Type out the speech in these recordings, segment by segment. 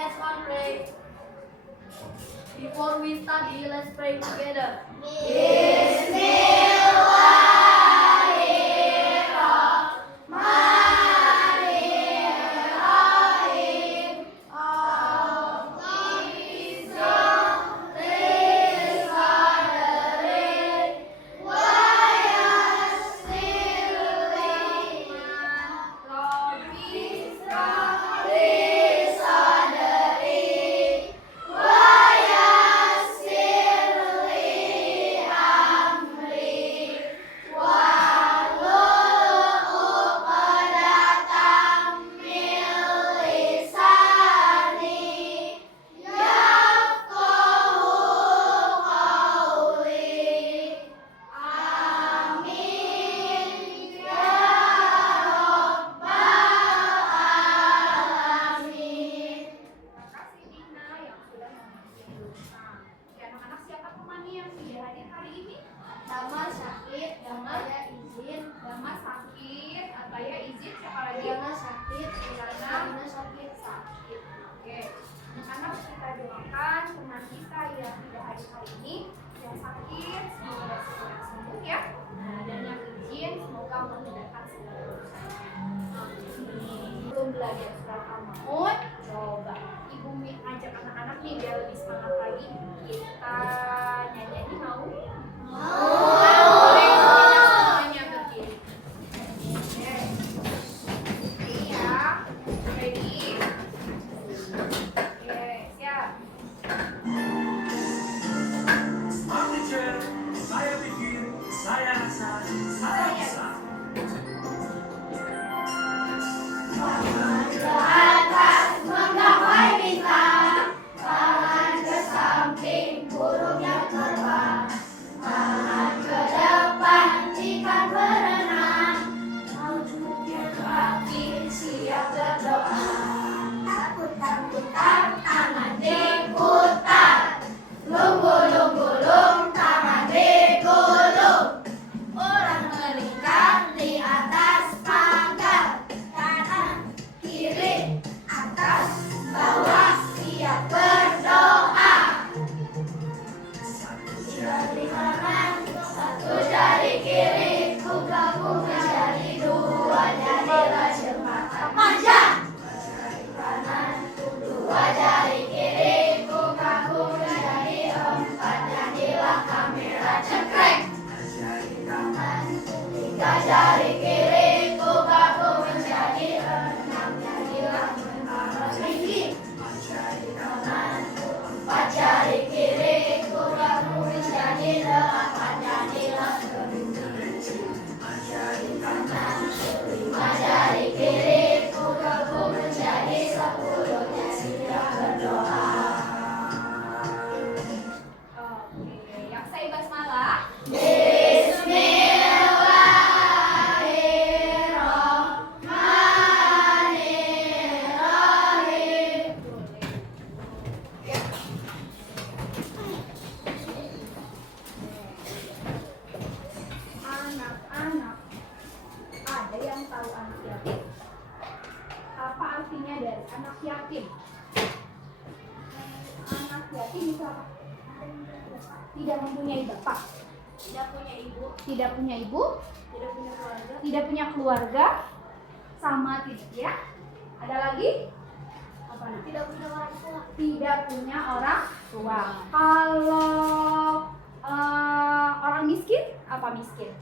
Let's all pray. Before we study, let's pray together. Dama sakit, Ataya izin. Dama sakit, Ataya izin. Siapa lagi? Dama sakit, Dana sakit. Oke, anak-anak kita doakan teman kita yang tidak hadir hari ini, yang sakit semoga segera sembuh ya. Dan yang izin semoga memudahkan segala urusan. Belum belajar surat Al-Maun, coba Ibu Mi ajak anak-anak nih biar lebih semangat lagi. Kita nyanyi mau? Semuanya berdiri. Oke. Iya. Ready? Oke, siap. Smart teacher, saya pikir, saya rasa, saya bisa. Oke, yang saya basmalah. Anak-anak, ada yang tahu anak yatim? Apa artinya dari anak yatim? Anak yatim itu apa? Tidak mempunyai bapak, Tidak punya ibu, tidak punya ibu, tidak punya keluarga, tidak punya keluarga, sama tidak ya? Ada lagi? Apa nih? tidak punya orang tua. Tidak punya orang tua. Kalau orang miskin, apa miskin?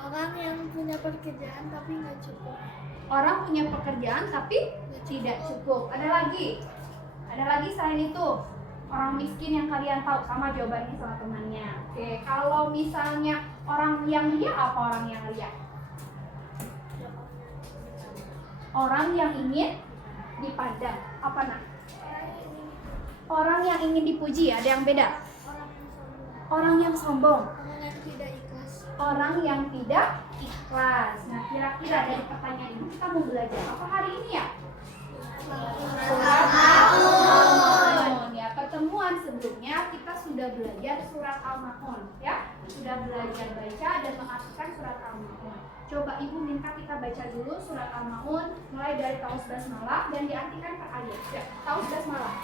Orang yang punya pekerjaan tapi nggak cukup. Orang punya pekerjaan tapi tidak cukup. Ada lagi? Ada lagi selain itu? Orang miskin yang kalian tahu, sama jawabannya sama temannya. Oke, kalau misalnya orang yang ria, apa orang yang ria? Orang yang ingin dipandang, apa nak? Orang yang ingin dipuji, ada yang beda? Orang yang sombong. Orang yang tidak ikhlas. Orang yang tidak ikhlas. Nah, kira-kira dari pertanyaan ini kita mau belajar apa hari ini ya? Surat Al-Maun. Ya, pertemuan sebelumnya kita sudah belajar surat Al-Maun, ya. Sudah belajar baca dan mengartikan surat Al-Maun. Coba Ibu minta kita baca dulu surat Al-Maun mulai dari Ta'awudz basmalah dan diartikan per ayat. Ya, Ta'awudz basmalah.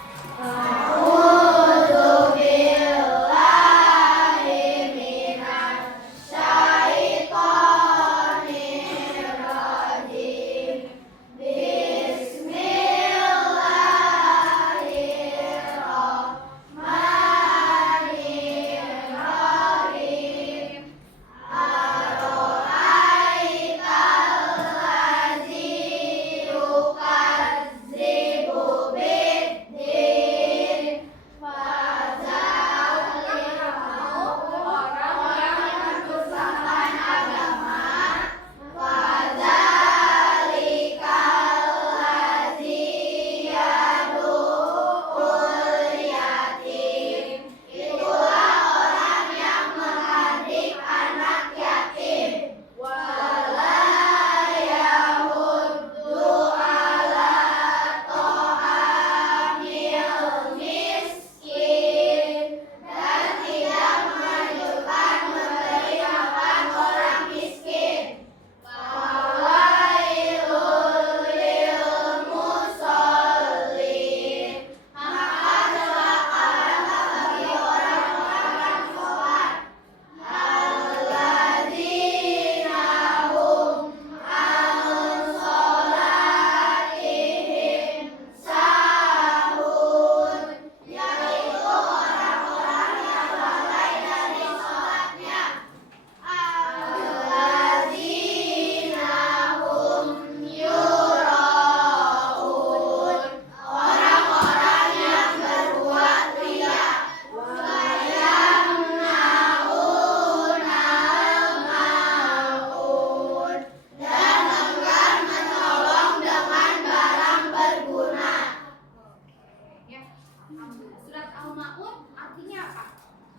Surat Al-Maun artinya apa?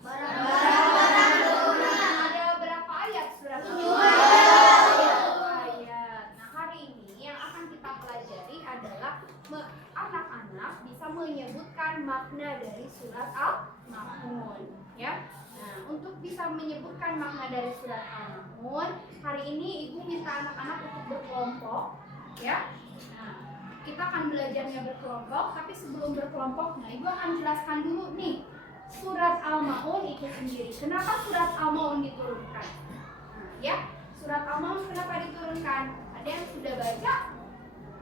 Barang-barang berguna. Ada berapa ayat surat Al-Maun? 2 ayat. Nah, hari ini yang akan kita pelajari adalah anak-anak bisa menyebutkan makna dari surat Al-Maun, ya. Nah, untuk bisa menyebutkan makna dari surat Al-Maun, hari ini Ibu minta anak-anak untuk berkelompok, ya. Nah, kita akan belajarnya berkelompok, tapi sebelum berkelompok, nah Ibu akan jelaskan dulu nih surat Al-Maun itu sendiri. Kenapa surat Al-Maun diturunkan? Nah, ya, surat Al-Maun kenapa diturunkan? Ada yang sudah baca?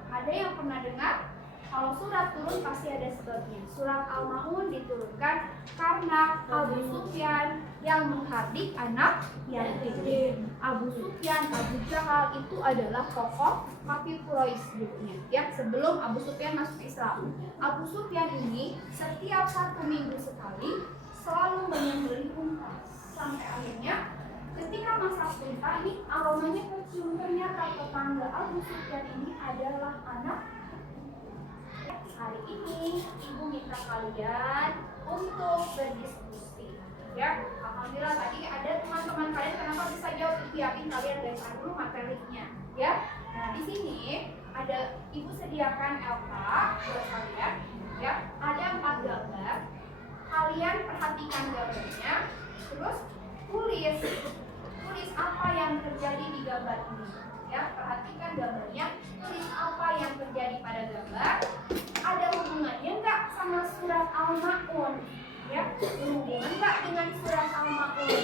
Ada yang pernah dengar? Kalau surat turun pasti ada sebabnya. Surat Al-Maun diturunkan karena Abu Sufyan yang menghardik anak yatim. Abu Sufyan, Abu Jahal itu adalah tokoh kafir Quraisy dulunya, ya, sebelum Abu Sufyan masuk Islam. Abu Sufyan ini setiap 1 minggu sekali selalu menyembelih unta sampai akhirnya ketika masak unta ini aromanya kecium, ternyata tetangga Abu Sufyan ini adalah anak. Hari ini Ibu minta kalian untuk berdiskusi, ya. Alhamdulillah tadi ada teman-teman kalian kenapa bisa jawab, Ibu yakin kalian baca dulu materinya, ya. Nah, di sini ada Ibu sediakan LK buat kalian, ya. Ada 4 gambar. Kalian perhatikan gambarnya, terus tulis apa yang terjadi di gambar ini, ya. Perhatikan gambarnya, tulis apa yang terjadi pada gambar. Ada hubungannya nggak sama surat Al-Maun? Ya, berhubungan nggak dengan surat Al-Maun?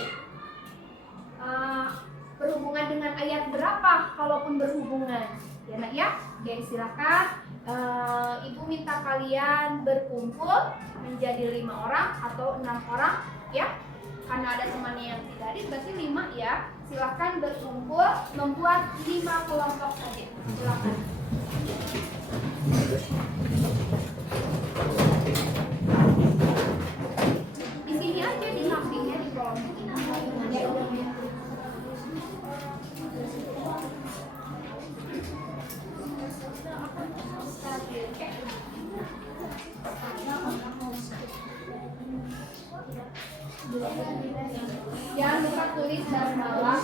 Berhubungan dengan ayat berapa? Kalaupun berhubungan, ya nak ya. Oke, silakan. Ibu minta kalian berkumpul menjadi 5 orang atau 6 orang, ya. Karena ada temannya yang tidak hadir, berarti 5 ya. Silakan berkumpul membuat 5 kelompok saja. Silakan. Di sini aja di sampingnya di kelompok ini. Jangan lupa tulis basmalah.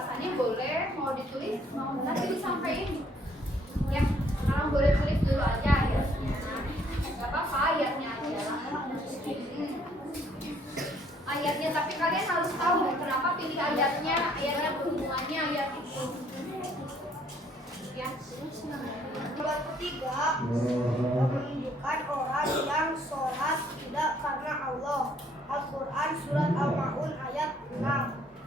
penjelasannya boleh mau ditulis, mau nanti disampaikan. Ya, sekarang boleh tulis dulu aja ayatnya. Gak apa-apa ayatnya aja lah. Ayatnya, tapi kalian harus tahu kenapa pilih ayatnya berhubungannya ayat itu. Ya. Nomor ketiga, menunjukkan orang yang sholat tidak karena Allah. Al-Quran Surat Al-Ma'un ayat 6.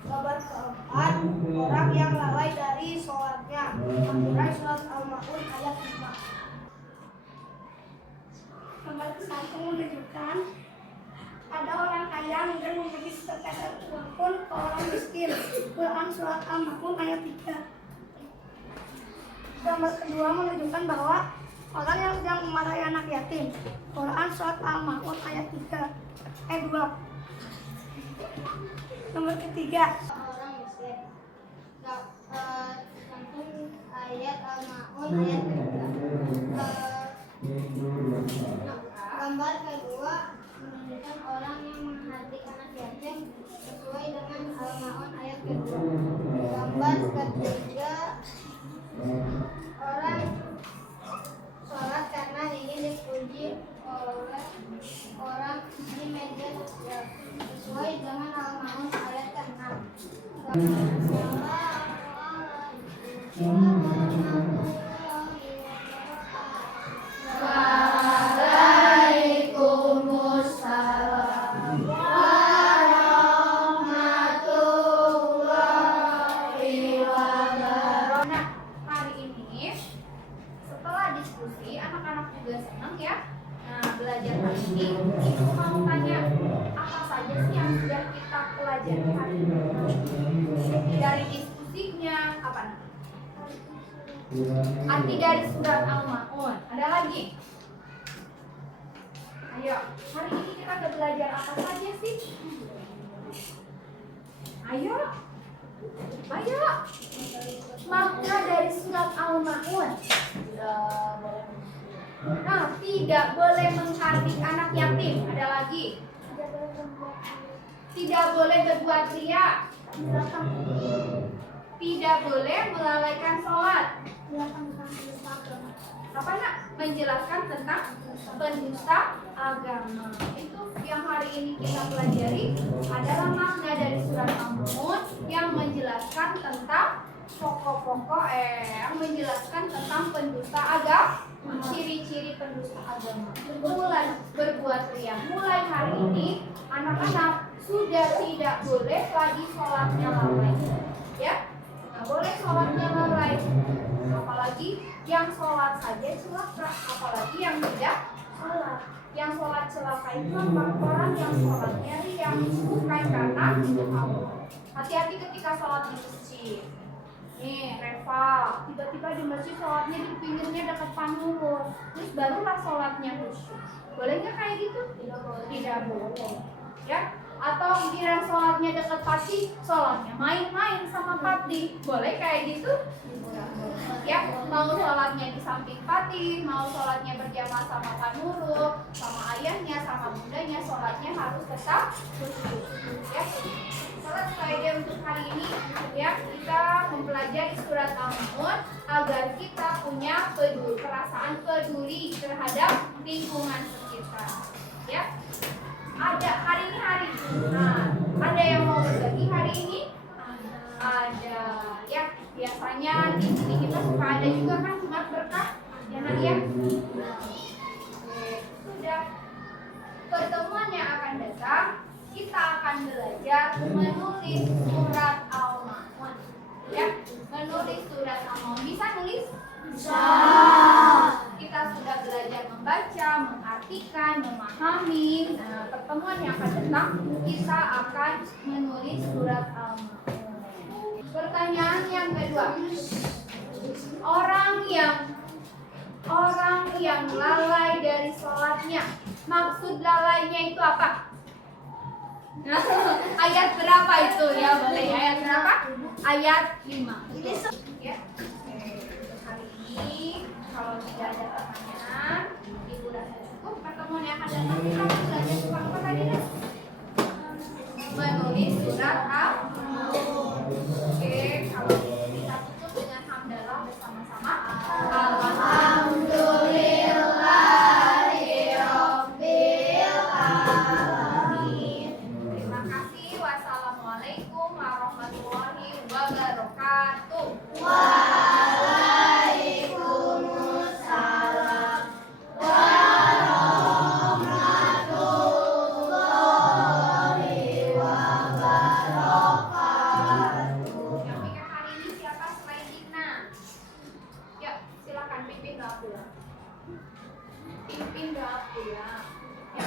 Gambar keempat, orang yang lalai dari sholatnya. Al-Quran Surat Al-Ma'un ayat 5. Gambar ke-1 menunjukkan ada orang kaya yang memberi setetes uang pun ke orang miskin. Quran Surat Al-Ma'un ayat 3. Gambar kedua menunjukkan bahwa orang yang sedang memarahi anak yatim. Quran Surat Al-Ma'un ayat 2. Nomor ketiga, orang miskin. Cantum ayat Al-Ma'un ayat 3. Gambar kedua menunjukkan orang yang menghati anak yatim sesuai dengan Al-Ma'un ayat kedua. Gambar ketiga, orang sholat karena ingin dipuji oleh orang di media sosial sesuai dengan Al-Ma'un ayat ke-6. Nah, hari ini setelah diskusi anak-anak juga senang ya. Nah, belajar hari ini ibu mau tanya apa saja sih yang sudah kita pelajari hari ini? Dari diskusinya apa nih? Arti dari surat Al-Ma'un. Ada lagi? Ayo, hari ini kita udah belajar apa saja sih? Ayo. Makna dari surat Al-Ma'un. Nah, tidak boleh menghardik anak yatim. Ada lagi? Tidak boleh berbuat ria. Tidak boleh melalaikan sholat. Apa nak? Menjelaskan tentang pendusta agama. Itu yang hari ini kita pelajari adalah makna dari surat Al-Ma'un yang menjelaskan tentang pokok-pokok yang menjelaskan tentang pendusta agama, ciri-ciri pendusta agama. Mulai berbuat ria. Mulai hari ini anak-anak sudah tidak boleh lagi sholatnya lalai. Ya, nggak boleh sholatnya lalai. Apalagi yang sholat saja celaka, apalagi yang tidak sholat. Yang sholat celaka itu orang yang sholatnya ria, bukan karena Allah. Hati-hati ketika sholat di masjid. Nih, Reva, tiba-tiba di masjid sholatnya di pinggirnya dekat panurun, terus barulah sholatnya khusyuk. Boleh nggak kayak gitu? Tidak boleh. Ya, atau giliran sholatnya dekat pati, sholatnya main-main sama pati. Boleh kayak gitu? Ya, mau sholatnya di samping pati, mau sholatnya berjamaah sama panurun, sama ayahnya, sama bundanya, sholatnya harus tetap khusyuk. Ya. Sholat faedah untuk hari ini ya, kita mempelajari surat Al-Ma'un agar kita punya perasaan peduli terhadap lingkungan sekitar. Ya. Ada hari ini hari. Nah, ada yang mau berbagi hari ini? Ada. Ya, biasanya di sini kita suka ada juga kan Jumat berkah. Ya, Nak ya. Oke, sudah. Pertemuan yang akan datang kita akan belajar menulis surat Al-Ma'un. Ya, menulis surat Al-Ma'un. Bisa nulis? Bisa. Kita sudah belajar membaca, mengartikan, memahami. Nah, pertemuan yang akan datang kita akan menulis surat Al-Ma'un. Pertanyaan yang kedua. Orang yang lalai dari sholatnya. Maksud lalainya itu apa? Ayat berapa itu ya? Boleh ayat berapa? Ayat 5. Ya. Oke, hari ini kalau tidak ada pertanyaan, Ibu rasa cukup. Pertemuan yang akan datang kita belajar apa tadi? Menulis surat Al-Ma'un. Oke, kalau gitu kita tutup dengan hamdalah bersama-sama. Terima kasih. Wassalamualaikum warahmatullahi wabarakatuh. Yang pikir hari ini siapa selain Dina? Ya, silakan pimpin dapur. Pimpin dapur ya. Ya.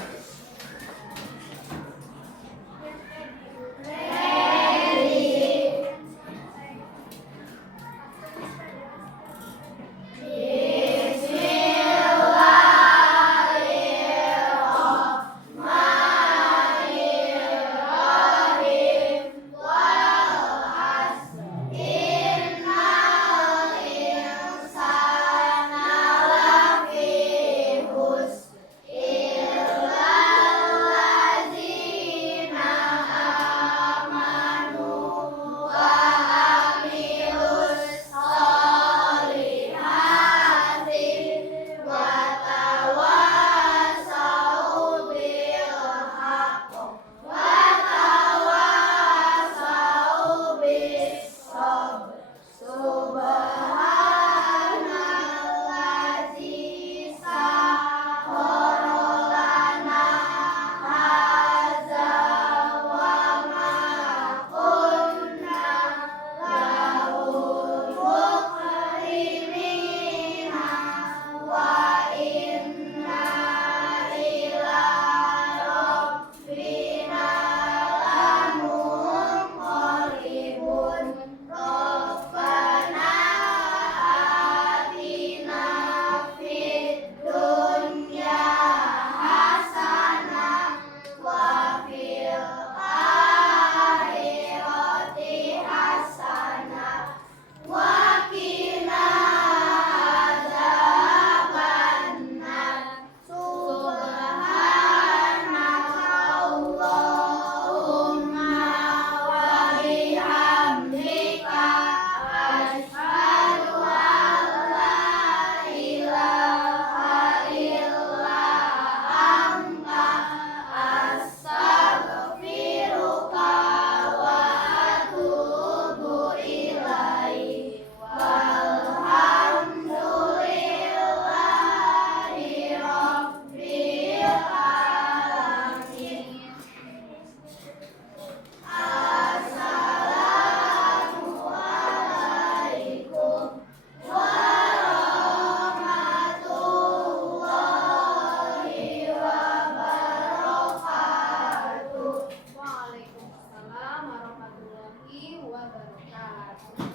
Waalaikumsalam warahmatullahi wabarakatuh.